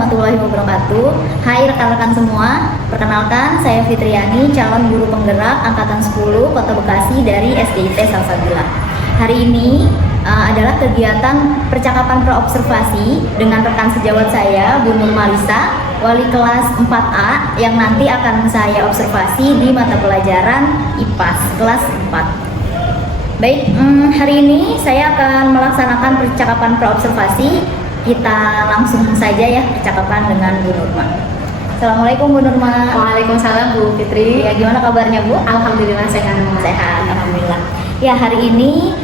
warahmatullahi wabarakatuh. Hai rekan-rekan semua, perkenalkan saya Fitriani, calon guru penggerak Angkatan 10 Kota Bekasi dari SDIT Salsabila. Hari ini adalah kegiatan percakapan praobservasi dengan rekan sejawat saya, Bu Nur Malisa, wali kelas 4A yang nanti akan saya observasi di mata pelajaran IPAS kelas 4. Baik, hari ini saya akan melaksanakan percakapan praobservasi. Kita langsung saja ya percakapan dengan Bu Nurma. Assalamualaikum Bu Nurma. Waalaikumsalam Bu Fitri. Ya, gimana kabarnya Bu? Alhamdulillah sehat. Sehat, alhamdulillah. Ya, hari ini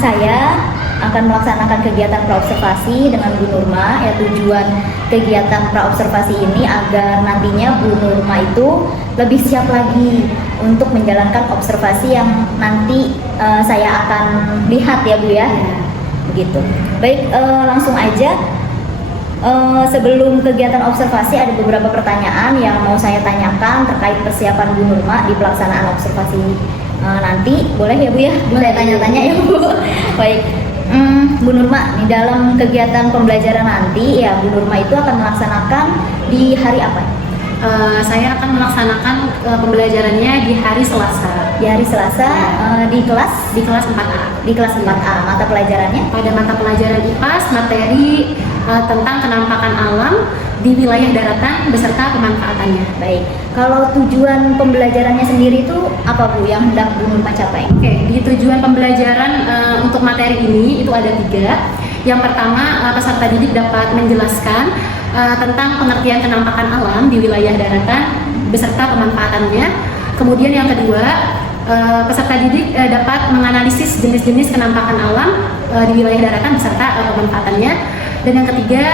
saya akan melaksanakan kegiatan praobservasi dengan Bu Nurma. Ya, tujuan kegiatan praobservasi ini agar nantinya Bu Nurma itu lebih siap lagi untuk menjalankan observasi yang nanti saya akan lihat ya Bu ya. Begitu. Baik, langsung aja. Sebelum kegiatan observasi ada beberapa pertanyaan yang mau saya tanyakan terkait persiapan Bu Nurma di pelaksanaan observasi nanti. Boleh ya Bu ya? Boleh tanya-tanya ya Bu. Baik. Bu Nurma, di dalam kegiatan pembelajaran nanti ya Bu Nurma itu akan melaksanakan di hari apa? Saya akan melaksanakan pembelajarannya di hari Selasa. Di hari Selasa di kelas 4A. Di kelas 4A. Mata pelajarannya? Pada mata pelajaran IPAS materi tentang kenampakan alam di wilayah daratan beserta pemanfaatannya. Baik. Kalau tujuan pembelajarannya sendiri itu apa Bu yang hendak Bu Nurma capai? Oke, di tujuan pembelajaran untuk materi ini itu ada 3. Yang pertama, peserta didik dapat menjelaskan tentang pengertian kenampakan alam di wilayah daratan beserta pemanfaatannya. Kemudian yang kedua, peserta didik dapat menganalisis jenis-jenis kenampakan alam di wilayah daratan beserta pemanfaatannya. Dan yang ketiga,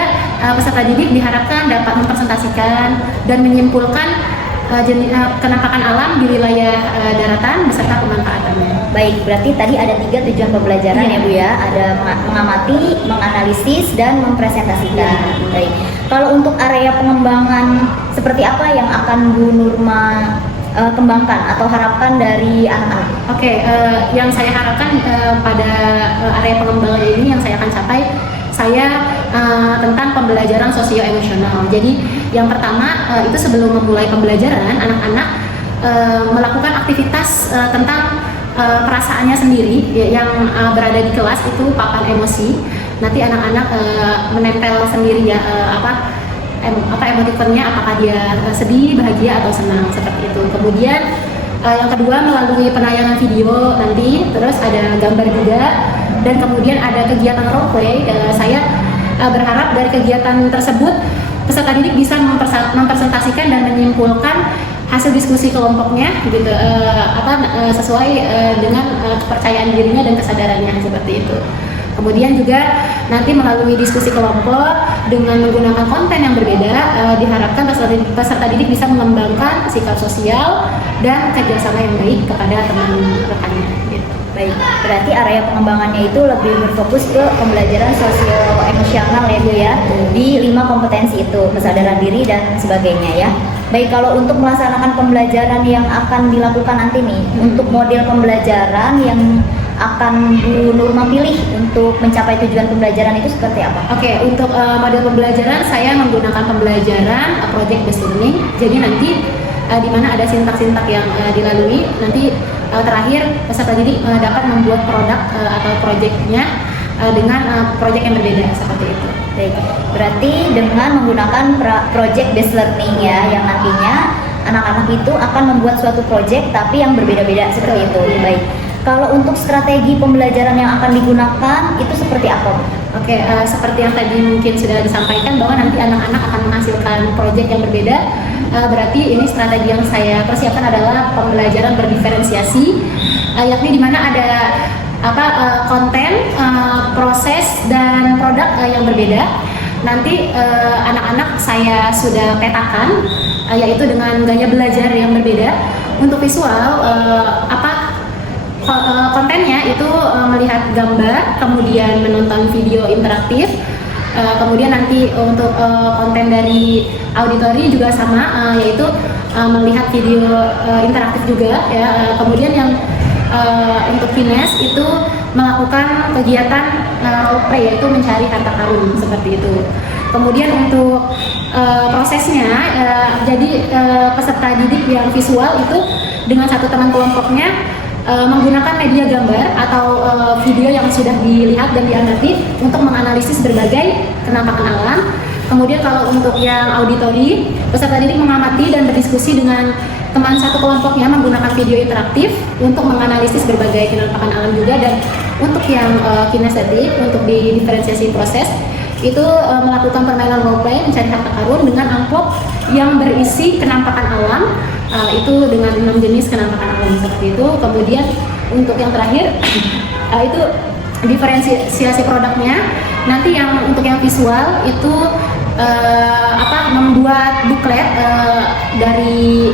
peserta didik diharapkan dapat mempresentasikan dan menyimpulkan kenampakan alam di wilayah daratan beserta pemanfaatannya. Baik, berarti tadi ada 3 tujuan pembelajaran ya Bu ya. Ada mengamati, menganalisis, dan mempresentasikan. Baik. Kalau untuk area pengembangan seperti apa yang akan Bu Nurma kembangkan atau harapkan dari anak-anak? Oke, yang saya harapkan pada area pengembangan ini yang saya akan capai, saya tentang pembelajaran sosio-emosional. Jadi yang pertama itu sebelum memulai pembelajaran, anak-anak melakukan aktivitas tentang perasaannya sendiri yang berada di kelas itu papan emosi. Nanti anak-anak menempel sendiri ya emotikonnya, apakah dia sedih, bahagia atau senang seperti itu. Kemudian yang kedua melalui penayangan video nanti, terus ada gambar juga, dan kemudian ada kegiatan role play. Saya berharap dari kegiatan tersebut peserta didik bisa mempresentasikan dan menyimpulkan hasil diskusi kelompoknya gitu, sesuai dengan kepercayaan dirinya dan kesadarannya seperti itu. Kemudian juga nanti melalui diskusi kelompok dengan menggunakan konten yang berbeda, diharapkan peserta didik bisa mengembangkan sikap sosial dan kerjasama yang baik kepada teman rekannya. Gitu. Baik, berarti area pengembangannya itu lebih berfokus ke pembelajaran sosio-emosional ya Bu ya, di 5 kompetensi itu, kesadaran diri dan sebagainya ya. Baik, kalau untuk melaksanakan pembelajaran yang akan dilakukan nanti nih, untuk model pembelajaran yang akan Bu Nurma pilih untuk mencapai tujuan pembelajaran itu seperti apa? Oke, untuk model pembelajaran saya menggunakan pembelajaran project based learning. Jadi nanti di mana ada sintak-sintak yang dilalui, nanti terakhir peserta didik dapat membuat produk atau projectnya dengan project yang berbeda seperti itu. Baik, berarti dengan menggunakan project based learning ya, yang nantinya anak-anak itu akan membuat suatu project tapi yang berbeda-beda seperti itu. Baik. Kalau untuk strategi pembelajaran yang akan digunakan itu seperti apa? Oke, seperti yang tadi mungkin sudah disampaikan bahwa nanti anak-anak akan menghasilkan proyek yang berbeda. Berarti ini strategi yang saya persiapkan adalah pembelajaran berdiferensiasi, yakni di mana ada konten, proses dan produk yang berbeda. Nanti anak-anak saya sudah petakan, yaitu dengan gaya belajar yang berbeda. Untuk visual, kontennya itu melihat gambar, kemudian menonton video interaktif, kemudian nanti untuk konten dari auditori juga sama, yaitu melihat video interaktif juga ya. Kemudian yang untuk fines itu melakukan kegiatan role play, yaitu mencari harta karun seperti itu. Kemudian untuk prosesnya, jadi peserta didik yang visual itu dengan satu teman kelompoknya menggunakan media gambar atau video yang sudah dilihat dan diamati untuk menganalisis berbagai penampakan alam. Kemudian kalau untuk yang auditori, peserta didik mengamati dan berdiskusi dengan teman satu kelompoknya menggunakan video interaktif untuk menganalisis berbagai penampakan alam juga. Dan untuk yang kinestetik, untuk di diferensiasi proses, itu melakukan permainan role play mencari harta karun dengan amplop yang berisi kenampakan alam, itu dengan 6 jenis kenampakan alam seperti itu. Kemudian untuk yang terakhir itu diferensiasi produknya. Nanti yang untuk yang visual itu membuat buklet dari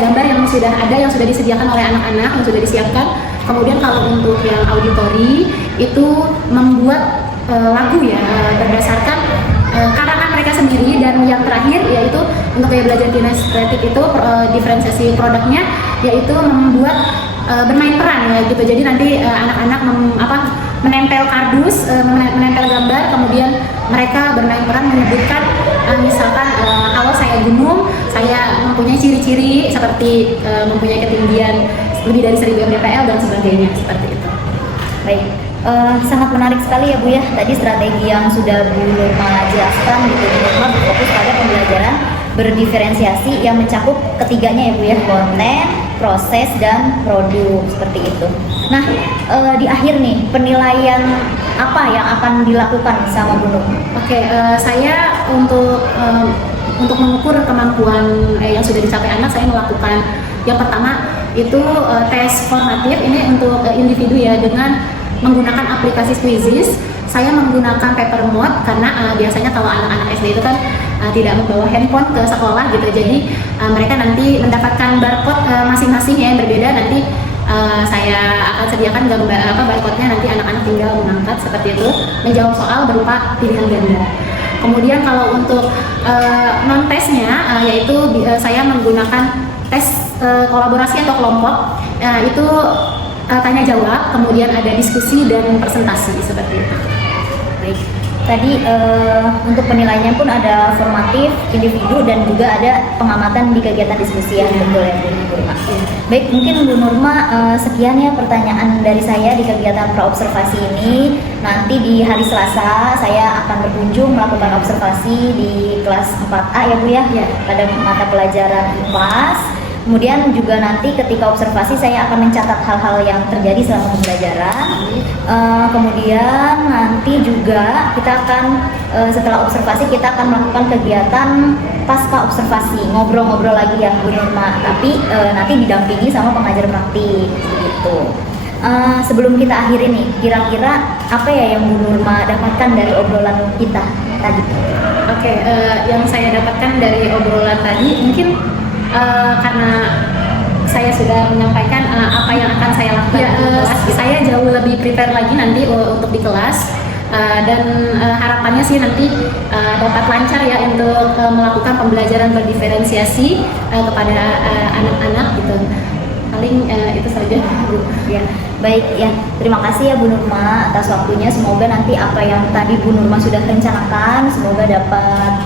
gambar yang sudah ada, yang sudah disediakan oleh anak-anak, yang sudah disiapkan. Kemudian kalau untuk yang auditori itu membuat lagu ya berdasarkan karangan mereka sendiri. Dan yang terakhir yaitu untuk kayak belajar kinestetik itu diferensiasi produknya yaitu membuat bermain peran ya gitu. Jadi nanti anak-anak menempel kardus, menempel gambar, kemudian mereka bermain peran menyebutkan misalkan kalau saya gunung, saya mempunyai ciri-ciri seperti mempunyai ketinggian lebih dari 1000 mdpl dan sebagainya, seperti itu. Baik. Sangat menarik sekali ya Bu ya, tadi strategi yang sudah Bu Nurma jelaskan gitu. Bu Nurma berfokus pada pembelajaran berdiferensiasi yang mencakup ketiganya ya Bu ya, konten, proses, dan produk, seperti itu. Nah, di akhir nih, penilaian apa yang akan dilakukan sama Bu Nurma? Oke, saya untuk mengukur kemampuan yang sudah dicapai anak, saya melakukan yang pertama itu tes formatif, ini untuk individu ya, dengan menggunakan aplikasi Quizzes. Saya menggunakan paper mode karena biasanya kalau anak-anak SD itu kan tidak membawa handphone ke sekolah gitu, jadi mereka nanti mendapatkan barcode masing-masing yang berbeda. Nanti saya akan sediakan gambar barcode-nya, nanti anak-anak tinggal mengangkat seperti itu, menjawab soal berupa pilihan ganda. Kemudian kalau untuk non-tesnya yaitu saya menggunakan tes kolaborasi atau kelompok, itu tanya jawab, kemudian ada diskusi dan presentasi, seperti itu. Baik. Tadi untuk penilaiannya pun ada formatif, individu, dan juga ada pengamatan di kegiatan diskusi yang betul ya Bu Nurma. Baik, mungkin Bu Nurma sekian ya pertanyaan dari saya di kegiatan praobservasi ini. Nanti di hari Selasa saya akan berkunjung melakukan observasi di kelas 4A ya Bu ya, pada mata pelajaran IPAS. Kemudian juga nanti ketika observasi saya akan mencatat hal-hal yang terjadi selama pembelajaran. Kemudian nanti juga kita akan setelah observasi kita akan melakukan kegiatan pasca observasi, ngobrol-ngobrol lagi ya Bu Nurma, tapi nanti didampingi sama pengajar praktik gitu. Sebelum kita akhiri nih, kira-kira apa ya yang Bu Nurma dapatkan dari obrolan kita tadi? Oke, yang saya dapatkan dari obrolan tadi mungkin karena saya sudah menyampaikan apa yang akan saya lakukan di kelas, saya jauh lebih prepare lagi nanti untuk di kelas, dan harapannya sih nanti dapat lancar ya untuk melakukan pembelajaran berdiferensiasi kepada anak-anak gitu. Paling itu saja Bu. Ya, baik ya. Terima kasih ya Bu Nurma atas waktunya. Semoga nanti apa yang tadi Bu Nurma sudah rencanakan semoga dapat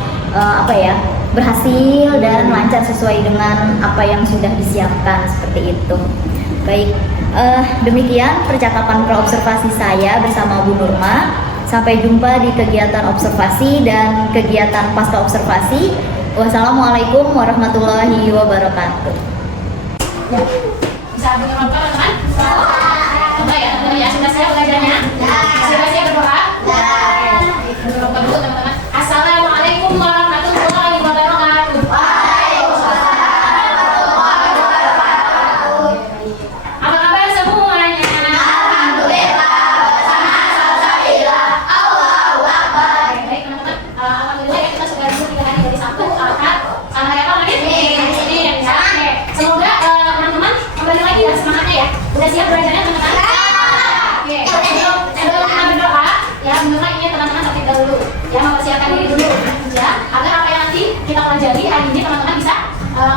berhasil dan lancar sesuai dengan apa yang sudah disiapkan, seperti itu. Baik, demikian percakapan praobservasi saya bersama Bu Nurma. Sampai jumpa di kegiatan observasi dan kegiatan pasca observasi. Wassalamualaikum warahmatullahi wabarakatuh. Ya. Bisa berdoa teman-teman? Coba ya, sudah siap belajarnya? Sudah siap berdoa? Berdoa dulu teman-teman. Assalamualaikum warahmatullahi wabarakatuh. Apa kabar semuanya? Alhamdulillah, bersama Salsabillah, Allahu Akbar. Baik teman-teman, alhamdulillah ya kita sudah libur 3 hari dari Sabtu, Ahad, sama hari apa lagi? Senin. Oke, semoga teman-teman kembali lagi ya semangatnya ya. Udah siap belajarnya teman-teman? Oke, sebelum kita berdoa ya, menurut ini teman-teman tertib dahulu ya, mempersiapkan diri dulu ya, agar apa yang nanti kita pelajari hari ini teman-teman bisa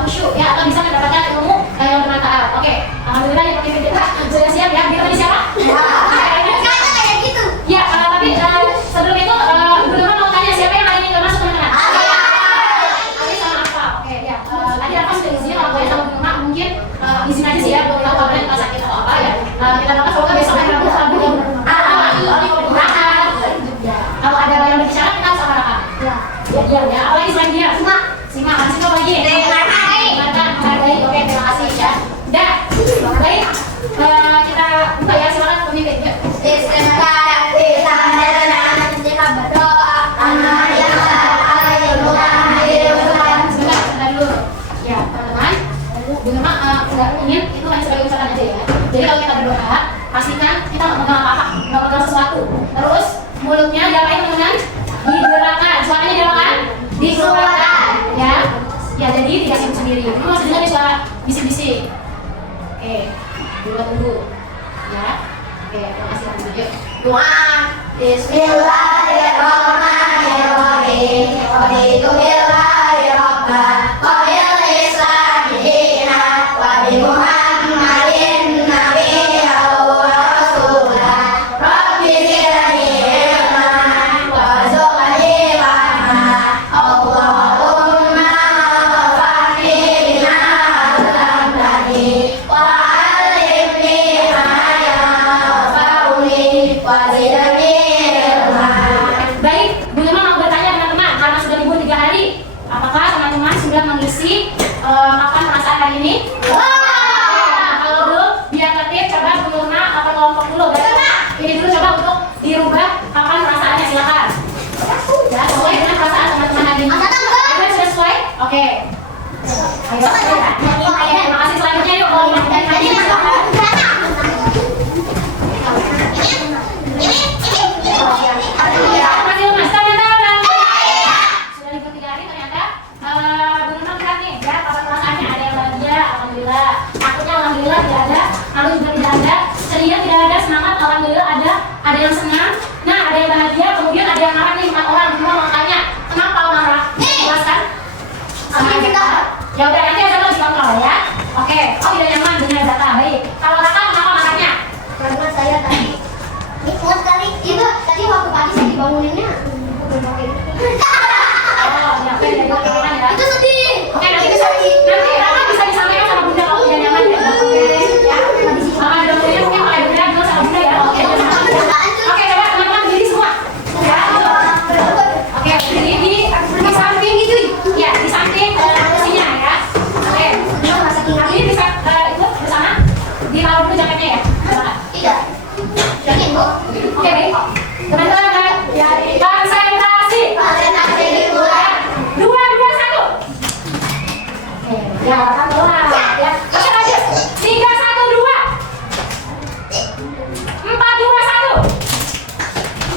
khusyuk ya, atau bisa mendapatkan ilmu yang bermanfaat. Oke, alhamdulillah ya, kita sudah siap ya. Kita tadi siapa? Kata kayak gitu. Ya, tapi sebelum itu Bu Nurma mau tanya siapa yang hari sendiri. Kamu masih dengar nih suara bisik-bisik. Oke, tunggu ya. Oke, makasih lanjut. Doa. Bismillahirrahmanirrahim. Raditu billahi rabban wa bil islami dinan wa bi Muhammadin nabiyyan wa rasulan. Rabbi zidni ilman warzuqni fahman. Allahumma fahmi bima 'allamtani wa 'allimni ma yanfa'uni wa zidni ilman. Baik, Bu Nurma mau bertanya teman-teman, karena sudah libur 3 hari, apakah teman-teman sudah mengisi papan perasaan hari ini? Nah, kalau belum, biar tertib, coba Bu Nurma papan kelompok dulu. Ini dulu coba untuk dirubah papan perasaannya, silakan. Ya, sesuai dengan perasaan teman-teman hari ini. Sudah sesuai? Oke. Ayo, terima kasih selanjutnya yuk. Kalau mau tanya masih lemas, ternyata sudah libur 3 hari ternyata Bu Nurma lihat nih ya papan perasaannya ada yang bahagia, alhamdulillah, takutnya alhamdulillah tidak ada, lalu juga tidak ada, ceria tidak ada, semangat alhamdulillah ada yang senang, nah ada yang bahagia, kemudian ada yang marah nih 4 orang. Bu Nurma mau tanya kenapa marah? Jelaskan. Ya udah nanti aja lo dikontrol ya. Oke, oh tidak nyaman dengan data, baik. Kalau Kakak kenapa marahnya? Karena saya tadi ingat kali itu tadi waktu pagi saya dibanguninnya Oh, ya oke, jadi pikiran ya. itu sedih. Oke, nanti Kakak bisa disampaikan sama Bunda kalau tidak nyaman ya. Ya, sama ada Bunda mungkin kalau ada Bunda bilang sama Bunda ya. Oke, oke coba teman-teman berdiri semua. Ya, oke berdiri di samping itu, ya di samping kursinya ya. Oke, kami bisa ikut bersama di bawah dulu jaketnya ya. Silakan. Tidak. Yakin, Bu? Oke baik, teman-teman ya konsentrasi. Konsentrasi dimulai. 2, 2, 1. Oke, ya kan keluar ya. Oke lanjut. 3, 1, 2. 4, 2, 1.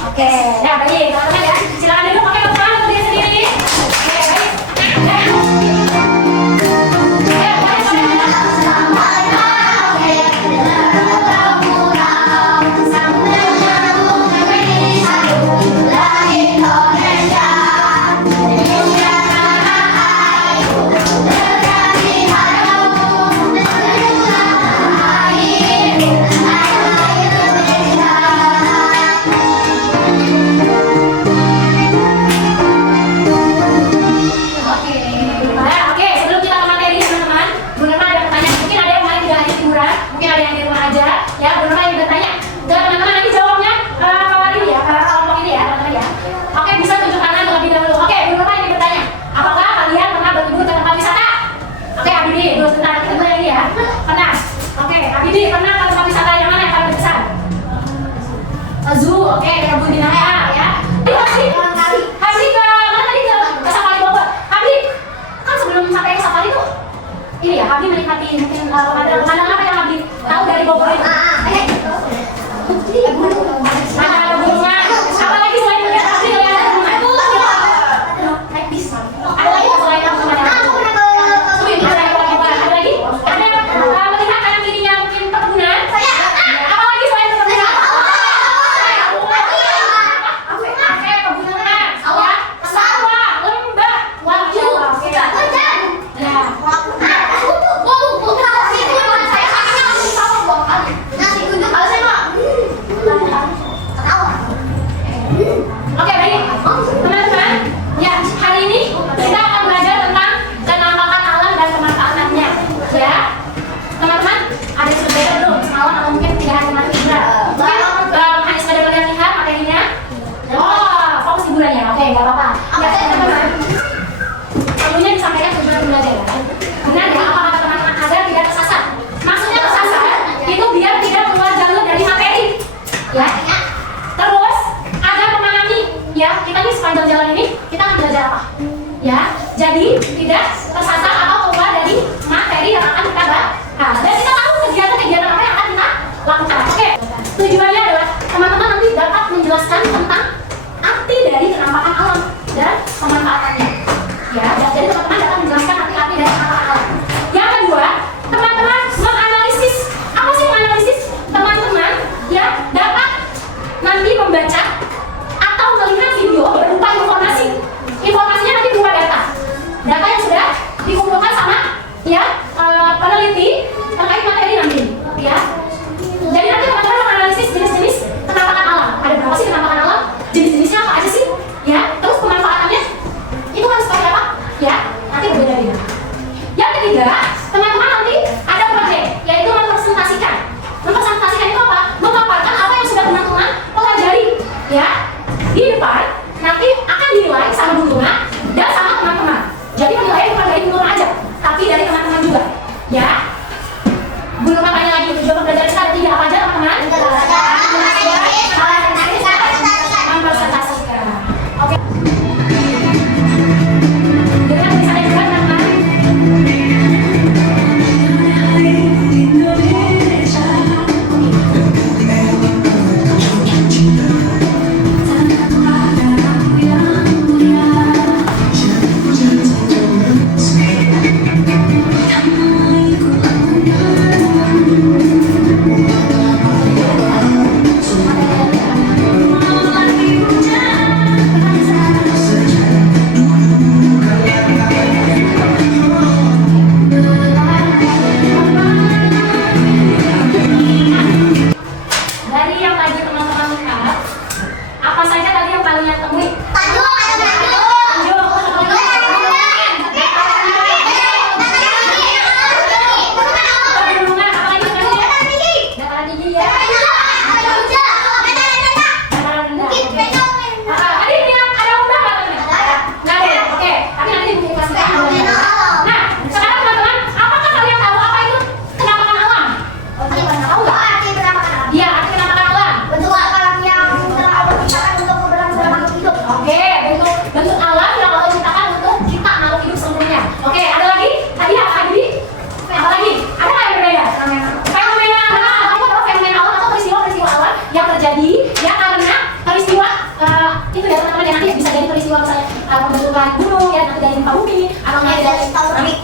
Oke, ya baik teman-teman ya. Silakan duduk pakai tangan untuk diri sendiri. Oke baik. Nah, oke, sebelum kita ke materi teman-teman, Bu Nurma ada pertanyaan. Mungkin ada yang kemarin 3 hari liburan, mungkin ada yang di rumah aja. Ya, Bu Nurma ingin bertanya. Dan teman-teman nanti jawabnya kawan ini ya, kelompok ini ya, teman-teman ya. Oke, bisa tunjuk tangan terlebih dahulu. Oke, Bu Nurma ingin bertanya. Apakah kalian pernah berlibur ke tempat wisata? Oke, Abidi, dulu sebentar kita mulai lagi ya. Pernah. Oke, Abidi pernah ke tempat wisata yang mana yang paling besar? Zoo, oke, kebun binatang ya. Habis ke mana tadi ke Safari Bogor. Habis kan sebelum sampai ke Safari tuh ini ya, Habib menikmati mungkin pemandangan apa yang Habib tahu dari Bogor itu? Ada gunungan, apalagi selain melihat Habib melihat gunungan? Ada lagi nggak selain pemandangan? Ada lagi? Ada melihat kanan kirinya mungkin perkebunan? Apalagi selain perkebunan? Oke, pegunungan, sawah, lembah, wahyu, oke. Nah, oke baik, teman-teman. Ya, hari ini kita akan belajar tentang kenampakan alam dan pemanfaatannya. Ya, teman-teman, ada yang sudah belajar belum semalam atau mungkin 3 hari kemarin juga? Mungkin hanya sekedar melihat materinya. Oh, fokus hiburannya. Oke, nggak apa-apa. Ya, teman-teman. Perlunya disampaikan tujuan belajar. Benar ya, apa kata teman-teman agar tidak tersasar? Maksudnya tersasar itu biar tidak keluar jalur dari materi. Ya. Terus agar memahami ya, kita ini sepanjang jalan ini kita akan belajar apa? Ya, jadi tidak tersasar atau keluar dari materi yang akan kita bahas. Dan kita tahu kegiatan-kegiatan apa yang akan kita lakukan. Oke. Tujuannya adalah teman-teman nanti dapat menjelaskan tentang arti dari kenampakan alam dan pemanfaatannya. Ya, jadi teman-teman dapat menjelaskan arti-arti dari penampakan alam.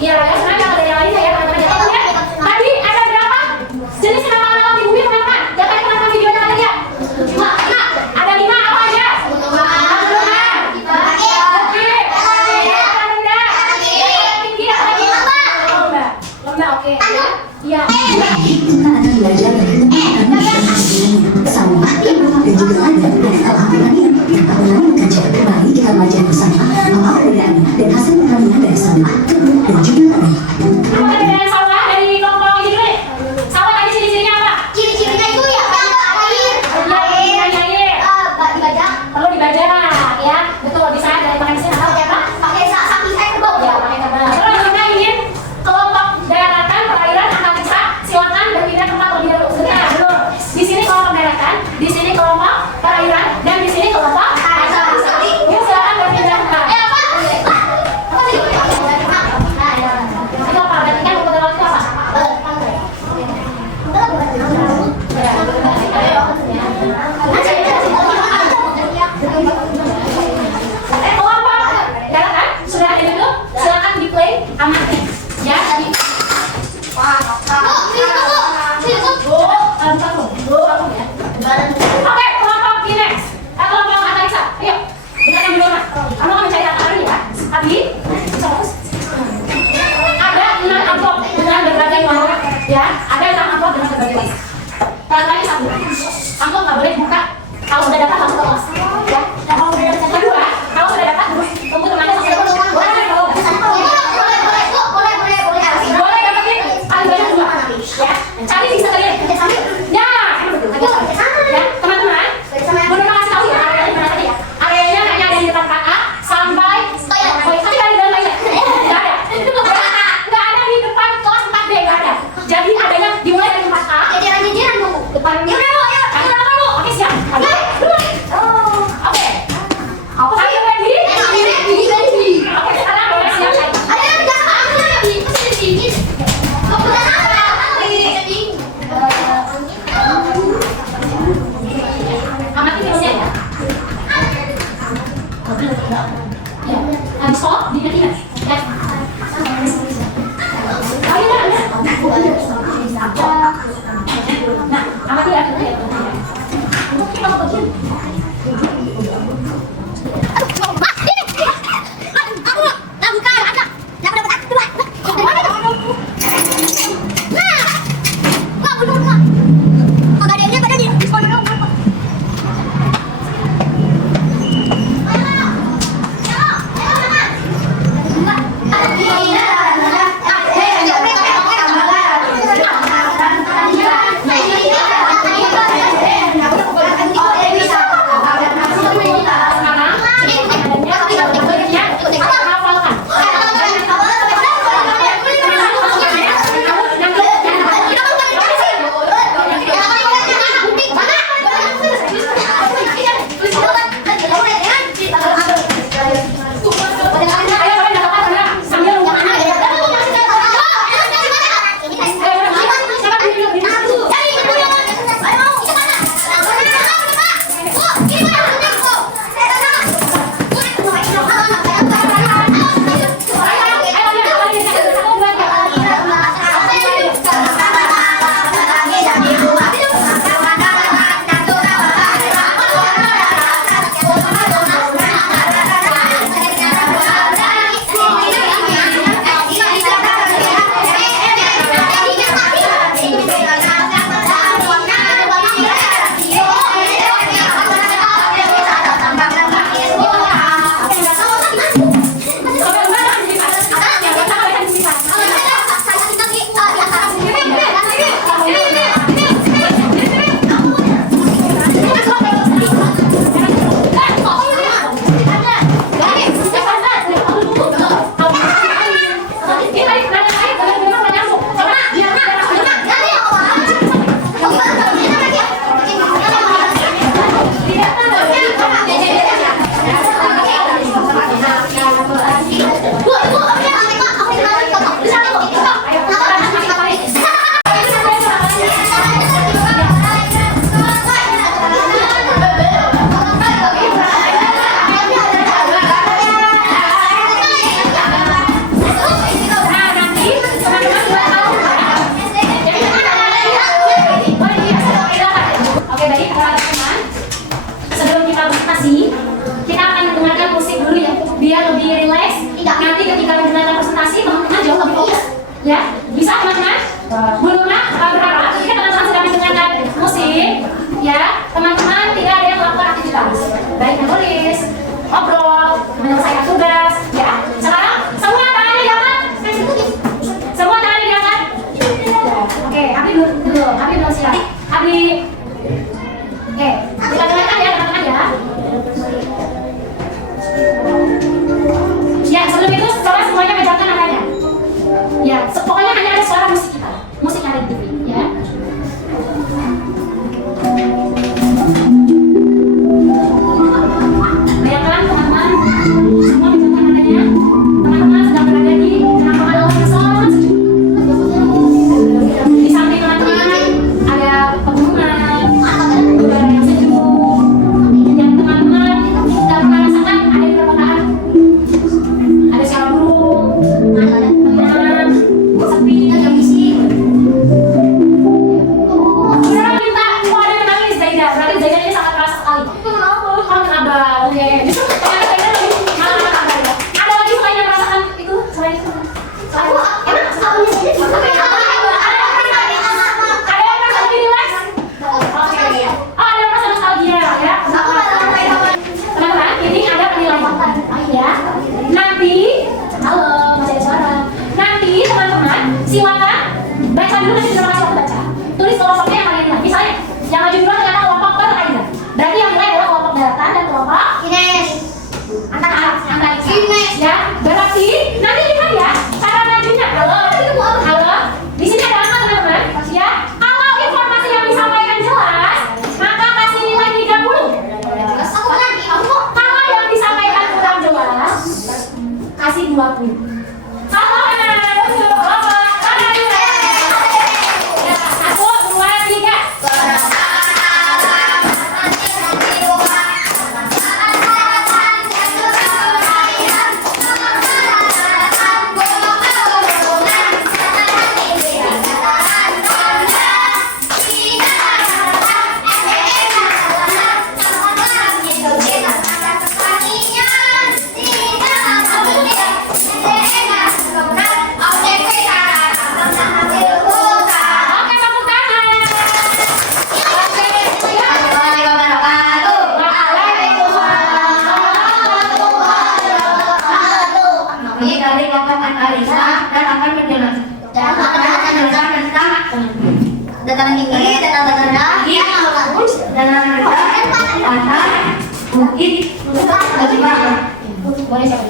Iya, ya sebenarnya kalau dari yang lain ya teman-teman. Kemudian tadi ada berapa jenis penampakan alam di bumi teman-teman? Jangan teman-teman videonya lagi ya. Nah, ada 5 apa aja? Lomba, oke. Iya. Kita akan belajar bersama dan juga ada dari alhamdulillah yang tak pernah bekerja. Mari kita belajar bersama apa perbedaannya dan hasil pertandingan dari sawah dan juga tadi. Apa perbedaan sawah dari kelompok ini dulu? Sawah tadi ciri-cirinya apa? Ciri-cirinya itu ya air. Perlu dibajak ya. Betul, bisa dari pakai mesin atau apa? Pakai sapi saya kerbau. Ya, pakai terbang. Terus kita ingin kelompok daratan perairan angkat bisa silakan berpindah tempat lebih dahulu. Sebentar. Ya, bisa teman-teman? Belum berharap ketika teman-teman sedang mendengarkan musik, ya teman-teman tidak ada yang melakukan aktivitas, baik menulis, ngobrol, menyelesaikan tugas, ya. Sekarang semua tangannya diangkat, semua tangannya diangkat. Ya, oke, Abi dulu, Abi belum siap. Abi, oke, kita dengarkan ya teman-teman ya. Ya, sebelum itu coba semuanya pejamkan matanya. Ya, pokoknya hanya ada suara musik kita, musik yang ada di TV, ya. Bayangkan teman-teman, semua pejamkan matanya. Teman-teman sedang berada di tengah-tengah alam yang sangat sejuk. Di samping teman-teman ada pegunungan, udara yang sejuk, yang teman-teman tidak pernah rasakan ada di perkotaan. Ada suara burung, tenang, sepi, agak bising. Sekarang minta mau ada yang nangis Zaida, berarti Zaida ini sangat keras sekali. Kamu kenapa? Oke, justru ternyata Zaida lagi marah-marah Zaida. Ada lagi selain yang merasakan itu, selain itu? Ada yang merasa lebih relax? Oke, ada yang merasa nostalgia ya? Teman-teman, ini ada penilaian ya. Nanti, halo, masih ada suara. Nanti teman-teman, silakan baca dulu nanti terima kasih waktu baca. Tulis kelompoknya yang kalian lihat. Misalnya, yang maju duluan ternyata kelompok Aida. Berarti yang nilai adalah kelompok daratan dan kelompok Ines. angka ya. Berarti nanti lihat ya cara majunya. Halo. Di sini ada angka teman-teman. Ya. Kalau informasi yang disampaikan jelas, maka kasih nilai 30. Kalau yang disampaikan kurang jelas, kasih 20. Satu, ya, 1, 2, 3. Oke, tepuk tangan. Ini dari kelompok analisa dan akan menjelaskan tentang data tinggi, data rendah, data rendah, pasar, bukit, Boleh saya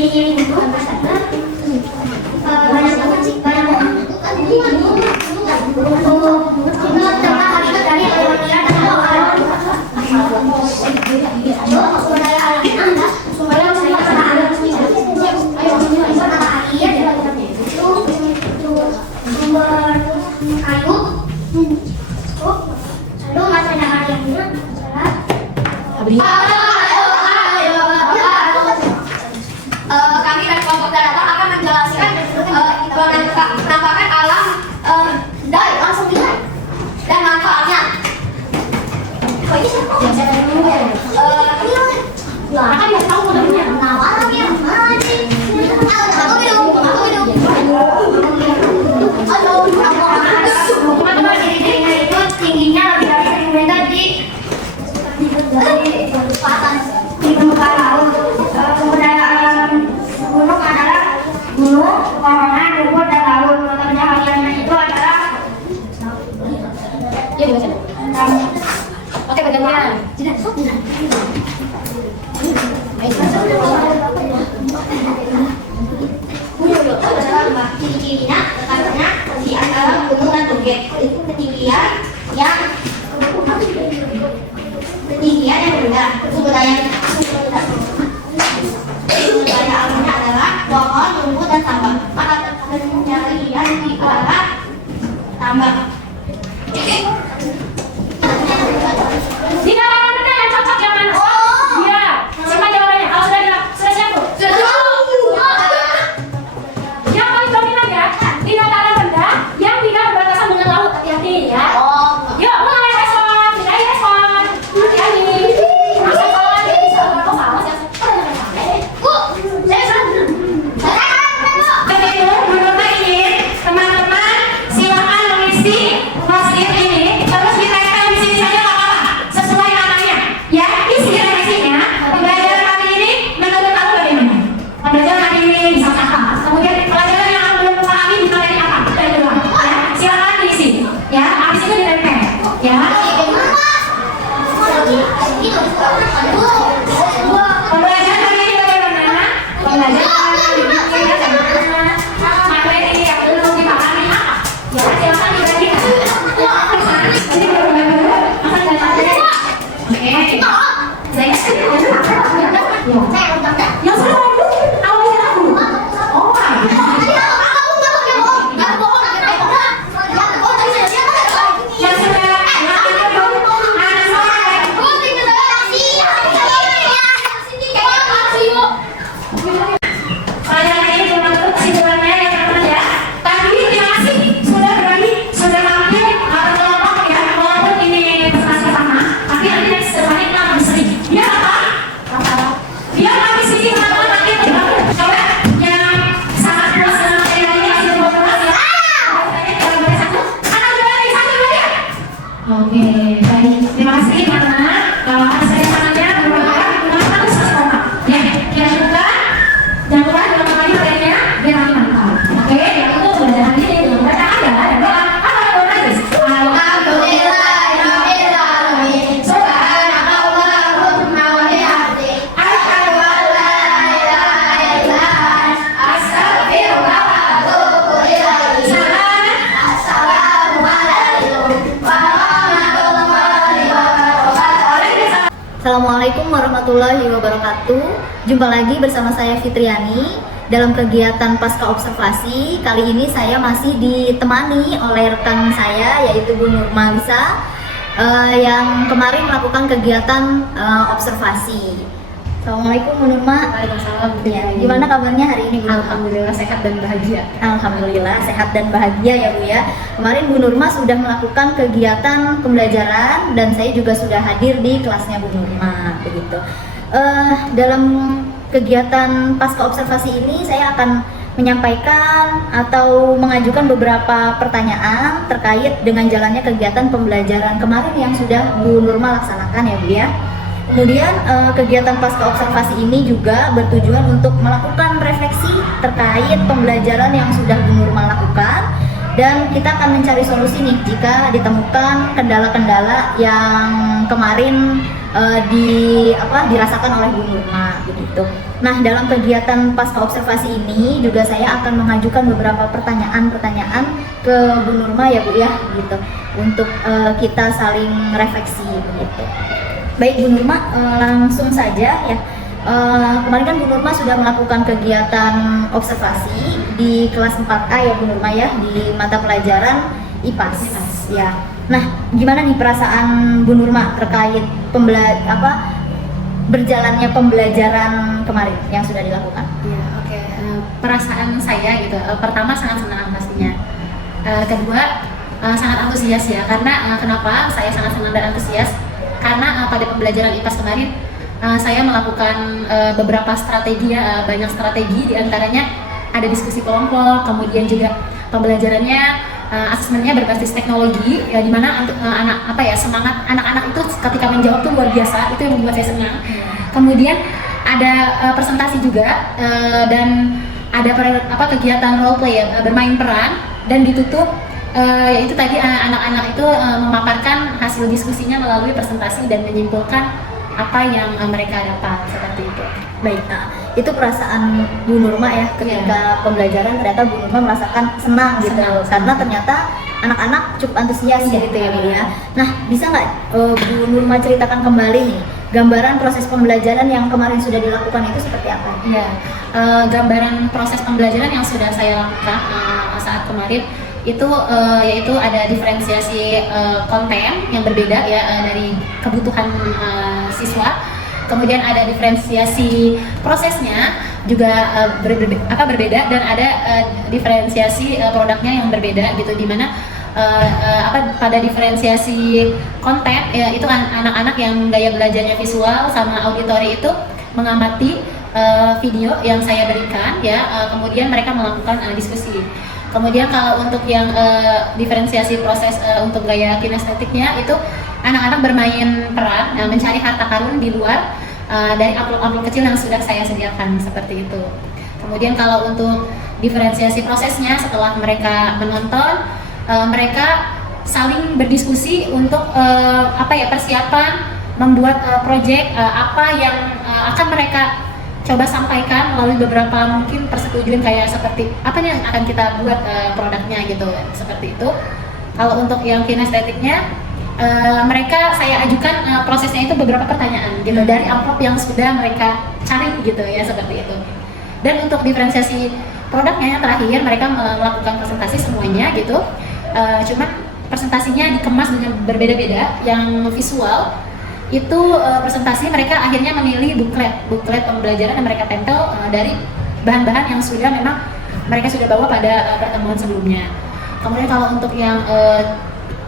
ini dulu banyak banget sih, banyak banget. Untuk tentang habitat dari hewan liar dan hewan sumber daya alam Anda, sumber daya alam sumber kayu, lalu masa dalam yang punya kami dari kelompok daratan akan menjelaskan penampakan alam dari langsung nilai dan manfaatnya. Oh ini siapa? Akan dia tahu modelnya. Teman-teman, ciri-cirinya itu tingginya lebih dari 1 meter di permukaan laut. Sumber daya alam gunung adalah gunung, pepohonan, rumput, dan laut. Mata pencahariannya itu adalah Ya juga sana. Oke, bergantian. ciri-cirinya letaknya di antara gunung dan bukit. Itu ketinggian yang rendah. Sumber daya alamnya adalah pohon, rumput, dan tambak. Maka pencarian di arah tambak. Di dalam benda yang cocok yang mana? Iya. Siapa jawabannya? Kalau sudah siap tuh? Yang paling dominan ya, di dataran rendah yang tidak berbatasan dengan laut. belajar materi yang belum dipahami apa? Ya silakan dibagikan. Jadi baru-baru akan datang. Oke. Saya yang salah itu awalnya aku. Oh, yang sudah pertanyaan ini cuma untuk kesimpulannya yang pertama ya. Tapi terima kasih sudah berani, sudah mampir kelompok ya. Walaupun ini masih sama, tapi nanti next depannya kita akan sering. Biar apa? Biar kami sedikit melakukan lagi terbangun. Coba yang sangat puas dengan materi ini kasih motivasi ya. Boleh satu, anak satu ya. Oke, baik. Terima kasih teman-teman. Kalau ada saya sangatnya berharap teman-teman bisa kompak. Ya, kita buka. Jangan lupa diulang lagi materinya biar kami mantap. Oke, yang itu belajar hari ini dengan bacaan dan doa. Apa yang doa guys? Alhamdulillahirobbilalamin. Subhanakallahumma wa bihamdik. Asyhadu an la ilaha illa anta. Astaghfiruka wa atubu ilaik. Assalamualaikum warahmatullahi wabarakatuh. Assalamualaikum warahmatullahi wabarakatuh. Jumpa lagi bersama saya Fitriani dalam kegiatan Pasca Observasi. Kali ini saya masih ditemani oleh rekan saya yaitu Bu Nurma Lisa yang kemarin melakukan kegiatan observasi. Assalamualaikum Bu Nurma. Waalaikumsalam. Ya, gimana kabarnya hari ini Bu Nurma? Alhamdulillah sehat dan bahagia. Alhamdulillah sehat dan bahagia ya Bu ya. Kemarin Bu Nurma sudah melakukan kegiatan pembelajaran dan saya juga sudah hadir di kelasnya Bu Nurma begitu. Dalam kegiatan pasca observasi ini saya akan menyampaikan atau mengajukan beberapa pertanyaan terkait dengan jalannya kegiatan pembelajaran kemarin yang sudah Bu Nurma laksanakan ya Bu ya. Kemudian kegiatan pasca observasi ini juga bertujuan untuk melakukan refleksi terkait pembelajaran yang sudah Bu Nurma lakukan dan kita akan mencari solusi nih jika ditemukan kendala-kendala yang kemarin dirasakan oleh Bu Nurma begitu. Nah, dalam kegiatan pasca observasi ini juga saya akan mengajukan beberapa pertanyaan-pertanyaan ke Bu Nurma ya Bu ya gitu untuk kita saling refleksi begitu. Baik Bu Nurma, langsung saja ya. Kemarin kan Bu Nurma sudah melakukan kegiatan observasi di kelas 4A ya Bu Nurma ya, di mata pelajaran IPAS ya. Nah, gimana nih perasaan Bu Nurma terkait berjalannya pembelajaran kemarin yang sudah dilakukan? Ya, oke. Perasaan saya gitu. Pertama sangat senang pastinya. Kedua sangat antusias ya. Karena kenapa saya sangat senang dan antusias? Karena pada pembelajaran IPAS kemarin saya melakukan beberapa strategi ya, banyak strategi, diantaranya ada diskusi kelompok, kemudian juga pembelajarannya asesmennya berbasis teknologi ya, dimana semangat anak-anak itu ketika menjawab tuh luar biasa, itu yang membuat saya senang. Kemudian ada presentasi juga dan ada kegiatan role play ya, bermain peran dan ditutup yaitu tadi anak-anak itu memaparkan hasil diskusinya melalui presentasi dan menyimpulkan apa yang mereka dapat seperti itu. Baik, nah itu perasaan Bu Nurma ya ketika pembelajaran ternyata Bu Nurma merasakan senang gitu karena ternyata anak-anak cukup antusias gitu ya Bu ya. Nah, bisa nggak Bu Nurma ceritakan kembali nih gambaran proses pembelajaran yang kemarin sudah dilakukan itu seperti apa? Iya, gambaran proses pembelajaran yang sudah saya lakukan saat kemarin itu yaitu ada diferensiasi konten yang berbeda ya dari kebutuhan siswa. Kemudian ada diferensiasi prosesnya juga berbeda dan ada diferensiasi produknya yang berbeda gitu, dimana pada diferensiasi konten ya, itu anak-anak yang gaya belajarnya visual sama auditori itu mengamati video yang saya berikan ya, kemudian mereka melakukan diskusi. Kemudian kalau untuk yang diferensiasi proses untuk gaya kinestetiknya itu anak-anak bermain peran, mencari harta karun di luar dari amplop-amplop kecil yang sudah saya sediakan seperti itu. Kemudian kalau untuk diferensiasi prosesnya setelah mereka menonton, mereka saling berdiskusi untuk persiapan membuat proyek apa yang akan mereka coba sampaikan melalui beberapa mungkin persetujuan kayak seperti apa nih yang akan kita buat produknya gitu, seperti itu. Kalau untuk yang kinestetiknya, mereka saya ajukan prosesnya itu beberapa pertanyaan gitu dari amplop yang sudah mereka cari gitu ya, seperti itu. Dan untuk diferensiasi produknya yang terakhir mereka melakukan presentasi semuanya gitu. Cuman presentasinya dikemas dengan berbeda-beda. Yang visual itu presentasi mereka akhirnya memilih buklet pembelajaran yang mereka tempel dari bahan-bahan yang sudah memang mereka sudah bawa pada pertemuan sebelumnya. Kemudian kalau untuk yang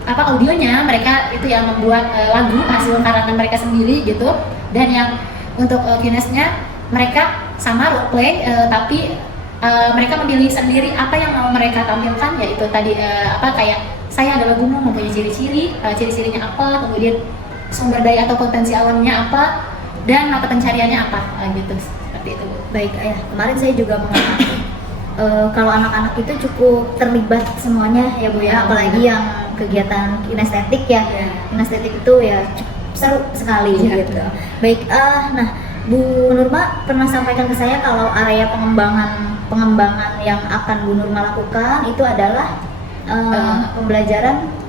audionya, mereka itu yang membuat lagu hasil karangan mereka sendiri gitu. Dan yang untuk kinesnya mereka sama role play, tapi mereka memilih sendiri apa yang mau mereka tampilkan, yaitu tadi kayak saya adalah gunung, mempunyai ciri-ciri, ciri-cirinya apa, kemudian sumber daya atau potensi alamnya apa, dan mata pencariannya apa, gitu, seperti itu. Baik, ya kemarin saya juga mengamati kalau anak-anak itu cukup terlibat semuanya ya Bu ya, apalagi yang kegiatan kinestetik ya. Kinestetik itu ya seru sekali gitu. Baik, nah Bu Nurma pernah sampaikan ke saya kalau area pengembangan yang akan Bu Nurma lakukan itu adalah pembelajaran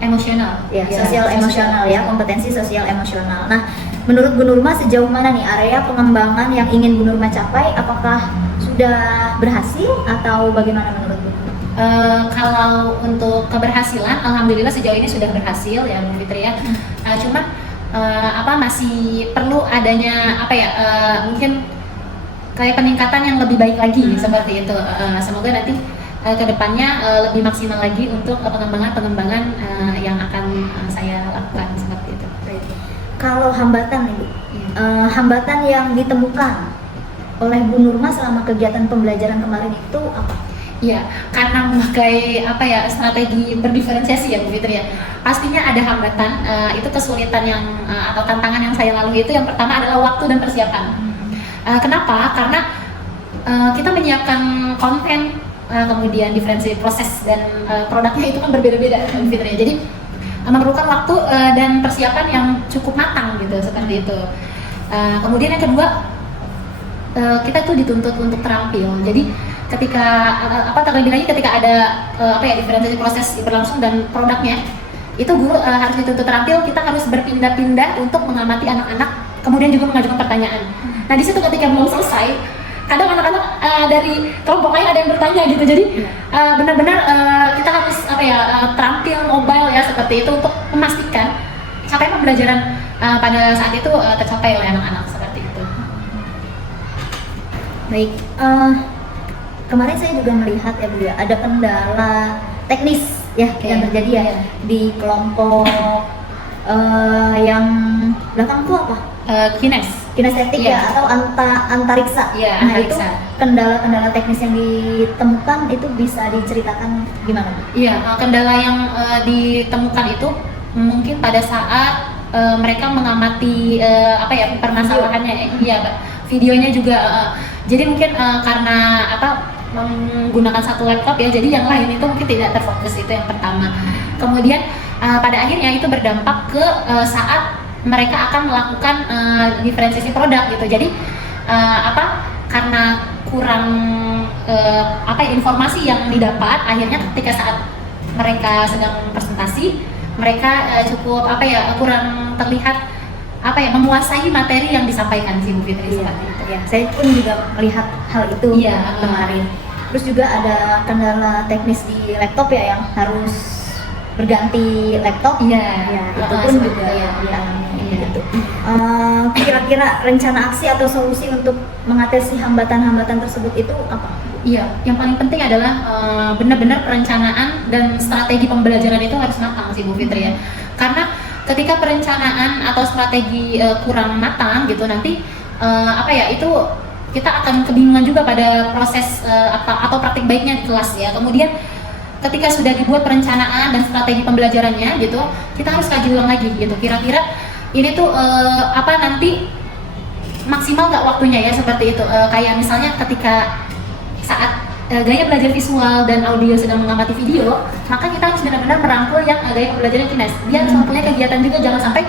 Emosional, sosial emosional ya, kompetensi sosial emosional. Nah, menurut Bu Nurma sejauh mana nih area pengembangan yang ingin Bu Nurma capai? Apakah sudah berhasil atau bagaimana menurut Bu? Kalau untuk keberhasilan, alhamdulillah sejauh ini sudah berhasil ya Bu Fitri ya. Cuman masih perlu adanya mungkin kayak peningkatan yang lebih baik lagi seperti itu. Semoga nanti kedepannya lebih maksimal lagi untuk pengembangan yang akan saya lakukan seperti itu. Kalau hambatan nih Bu, hambatan yang ditemukan oleh Bu Nurma selama kegiatan pembelajaran kemarin itu apa? Iya, karena memakai strategi berdiferensiasi ya Bu Fitri ya. Pastinya ada hambatan, itu kesulitan yang atau tantangan yang saya lalui itu yang pertama adalah waktu dan persiapan. Kenapa? Karena kita menyiapkan konten, kemudian diferensi proses dan produknya itu kan berbeda-beda Bu Fitri ya. Jadi memerlukan waktu dan persiapan yang cukup matang gitu, seperti itu. Kemudian yang kedua, kita tuh dituntut untuk terampil. Jadi ketika terlebih lagi ketika ada diferensiasi proses berlangsung dan produknya itu guru harus dituntut terampil, kita harus berpindah-pindah untuk mengamati anak-anak, kemudian juga mengajukan pertanyaan. Nah di situ ketika belum selesai, kadang anak-anak dari kelompok lain ada yang bertanya gitu, jadi benar-benar kita harus terampil mobile ya seperti itu untuk memastikan capaian pembelajaran pada saat itu tercapai oleh anak-anak seperti itu. Baik, kemarin saya juga melihat ya Bu ya, ada kendala teknis ya yang terjadi ya di kelompok yang belakang itu apa? Kinestetik ya atau antariksa. Ya, nah antariksa. Itu kendala-kendala teknis yang ditemukan itu bisa diceritakan gimana Bu? Iya, kendala yang ditemukan itu mungkin pada saat mereka mengamati permasalahannya, videonya juga. Jadi mungkin karena menggunakan satu laptop ya, jadi yang lain itu mungkin tidak terfokus, itu yang pertama. Kemudian pada akhirnya itu berdampak ke saat mereka akan melakukan diferensiasi produk gitu. Jadi karena kurang informasi yang didapat, akhirnya ketika saat mereka sedang presentasi, mereka cukup kurang terlihat memuasai materi yang disampaikan sih Bu Fitri. Seperti itu. Ya, saya pun juga melihat hal itu kemarin. Terus juga ada kendala teknis di laptop ya yang harus berganti laptop. Itu pun juga gitu. Kira-kira rencana aksi atau solusi untuk mengatasi hambatan-hambatan tersebut itu apa? Iya, yang paling penting adalah benar-benar perencanaan dan strategi pembelajaran itu harus matang sih Bu Fitri ya. Karena ketika perencanaan atau strategi kurang matang gitu, nanti itu kita akan kebingungan juga pada proses atau praktik baiknya di kelas ya. Kemudian ketika sudah dibuat perencanaan dan strategi pembelajarannya gitu, kita harus kaji ulang lagi gitu. Kira-kira ini tuh nanti maksimal nggak waktunya ya, seperti itu. Kayak misalnya ketika saat gaya belajar visual dan audio sedang mengamati video, maka kita harus benar-benar merangkul yang gaya pembelajaran kines. Dia harus mempunyai kegiatan juga, jangan sampai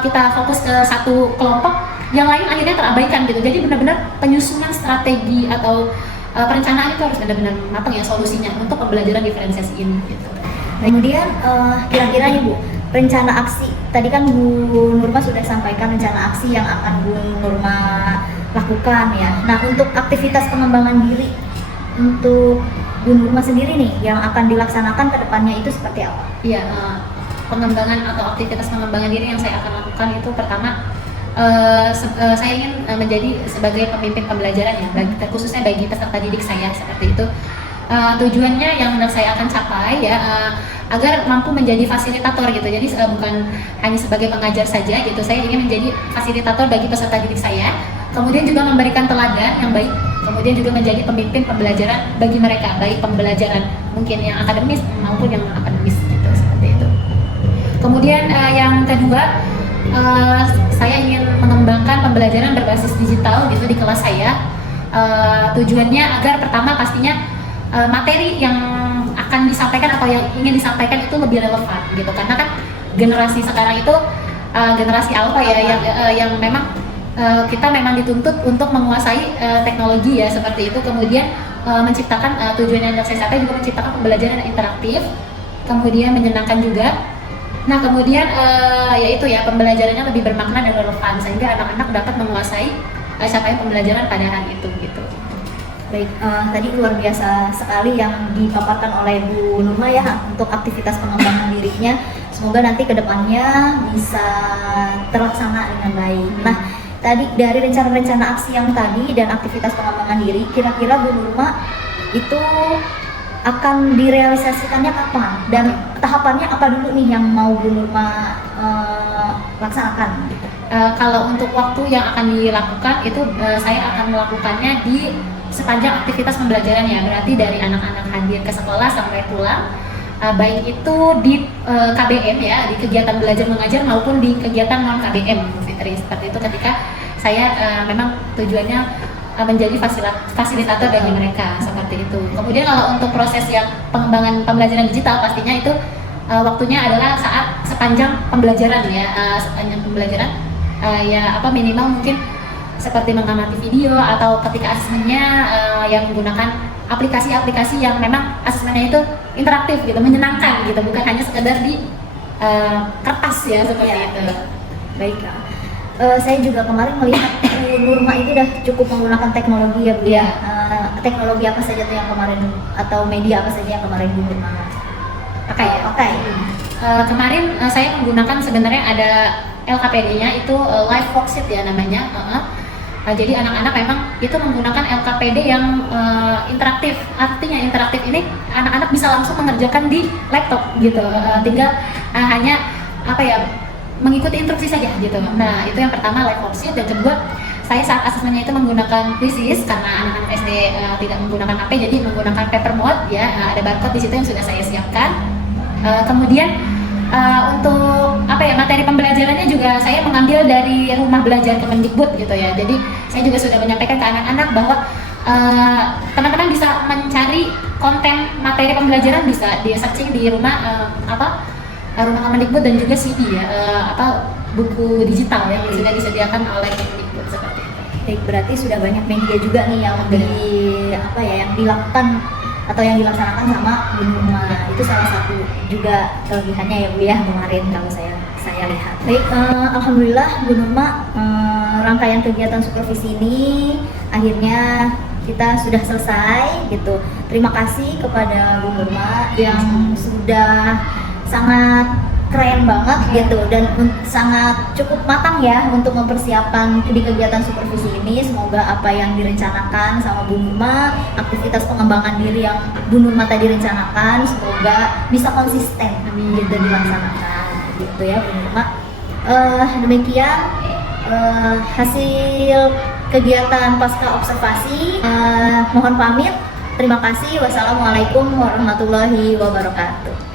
kita fokus ke satu kelompok yang lain akhirnya terabaikan gitu. Jadi benar-benar penyusunan strategi atau perencanaan itu harus benar-benar matang ya solusinya untuk pembelajaran diferensiasi ini gitu. Kemudian kira-kira nih Bu, rencana aksi tadi kan Bu Nurma sudah sampaikan rencana aksi yang akan Bu Nurma lakukan ya. Nah, untuk aktivitas pengembangan diri untuk Bu Nurma sendiri nih yang akan dilaksanakan ke depannya itu seperti apa? Iya, pengembangan atau aktivitas pengembangan diri yang saya akan lakukan itu pertama saya ingin menjadi sebagai pemimpin pembelajaran ya, khususnya bagi peserta didik saya seperti itu. Tujuannya yang saya akan capai ya agar mampu menjadi fasilitator gitu. Jadi bukan hanya sebagai pengajar saja gitu. Saya ingin menjadi fasilitator bagi peserta didik saya. Kemudian juga memberikan teladan yang baik. Kemudian juga menjadi pemimpin pembelajaran bagi mereka, baik pembelajaran mungkin yang akademis maupun yang akademis gitu seperti itu. Kemudian yang kedua, saya ingin mengembangkan pembelajaran berbasis digital gitu di kelas saya. Tujuannya agar pertama pastinya materi yang akan disampaikan atau yang ingin disampaikan itu lebih relevan gitu, karena kan generasi sekarang itu generasi alpha ya yang memang kita memang dituntut untuk menguasai teknologi ya seperti itu. Kemudian menciptakan tujuan yang saya capai juga menciptakan pembelajaran yang interaktif, kemudian menyenangkan juga. Nah kemudian yaitu ya pembelajarannya lebih bermakna dan relevan sehingga anak-anak dapat menguasai capaian pembelajaran pada hari itu gitu. Baik, tadi luar biasa sekali yang dipaparkan oleh Bu Nurma ya untuk aktivitas pengembangan dirinya. Semoga nanti kedepannya bisa terlaksana dengan baik. Nah, tadi dari rencana-rencana aksi yang tadi dan aktivitas pengembangan diri, kira-kira Bu Nurma itu akan direalisasikannya kapan? Dan tahapannya apa dulu nih yang mau Bu Nurma laksanakan? Gitu. Kalau untuk waktu yang akan dilakukan itu saya akan melakukannya di sepanjang aktivitas pembelajaran ya, berarti dari anak-anak hadir ke sekolah sampai pulang, baik itu di KBM ya, di kegiatan belajar mengajar maupun di kegiatan non KBM Fitri. Seperti itu ketika saya memang tujuannya menjadi fasilitator bagi mereka seperti itu. Kemudian kalau untuk proses yang pengembangan pembelajaran digital pastinya itu waktunya adalah saat sepanjang pembelajaran ya, sepanjang pembelajaran ya minimal mungkin seperti mengamati video atau ketika asesmennya yang menggunakan aplikasi-aplikasi yang memang asesmennya itu interaktif gitu, menyenangkan gitu, bukan hanya sekedar di kertas ya seperti itu. Baik, saya juga kemarin melihat Bu Nurma itu udah cukup menggunakan teknologi ya Bu ya. Teknologi apa saja tuh yang kemarin atau media apa saja yang kemarin Bu Nurma pakai ya? Oke. Kemarin saya menggunakan sebenarnya ada LKPD-nya itu live worksheet ya namanya. Jadi anak-anak memang itu menggunakan LKPD yang interaktif. Artinya interaktif ini anak-anak bisa langsung mengerjakan di laptop gitu. Tinggal hanya mengikuti instruksi saja gitu. Nah, itu yang pertama live worksheet. Dan kedua, saya saat asesmennya itu menggunakan Quizzes karena anak-anak SD tidak menggunakan HP, jadi menggunakan paper mode ya. Ada barcode di situ yang sudah saya siapkan. Kemudian untuk materi pembelajarannya juga saya mengambil dari rumah belajar Kemendikbud gitu ya. Jadi saya juga sudah menyampaikan ke anak-anak bahwa teman-teman bisa mencari konten materi pembelajaran bisa di searching di rumah rumah Kemendikbud dan juga CD ya buku digital yang sudah disediakan oleh Kemendikbud seperti itu. Baik, berarti sudah banyak media juga nih yang yang dilakukan atau yang dilaksanakan sama Bu Nurma. Itu salah satu juga kelebihannya ya Bu ya kemarin kalau saya lihat. Baik, alhamdulillah Bu Nurma, rangkaian kegiatan supervisi ini akhirnya kita sudah selesai gitu. Terima kasih kepada Bu Nurma yang sudah sangat keren banget gitu dan sangat cukup matang ya untuk mempersiapkan di kegiatan supervisi ini. Semoga apa yang direncanakan sama Bu Nurma, aktivitas pengembangan diri yang Bu Nurma tadi rencanakan, semoga bisa konsisten gitu dilaksanakan gitu ya Bu Nurma. Demikian hasil kegiatan pasca observasi. Mohon pamit. Terima kasih. Wassalamualaikum warahmatullahi wabarakatuh.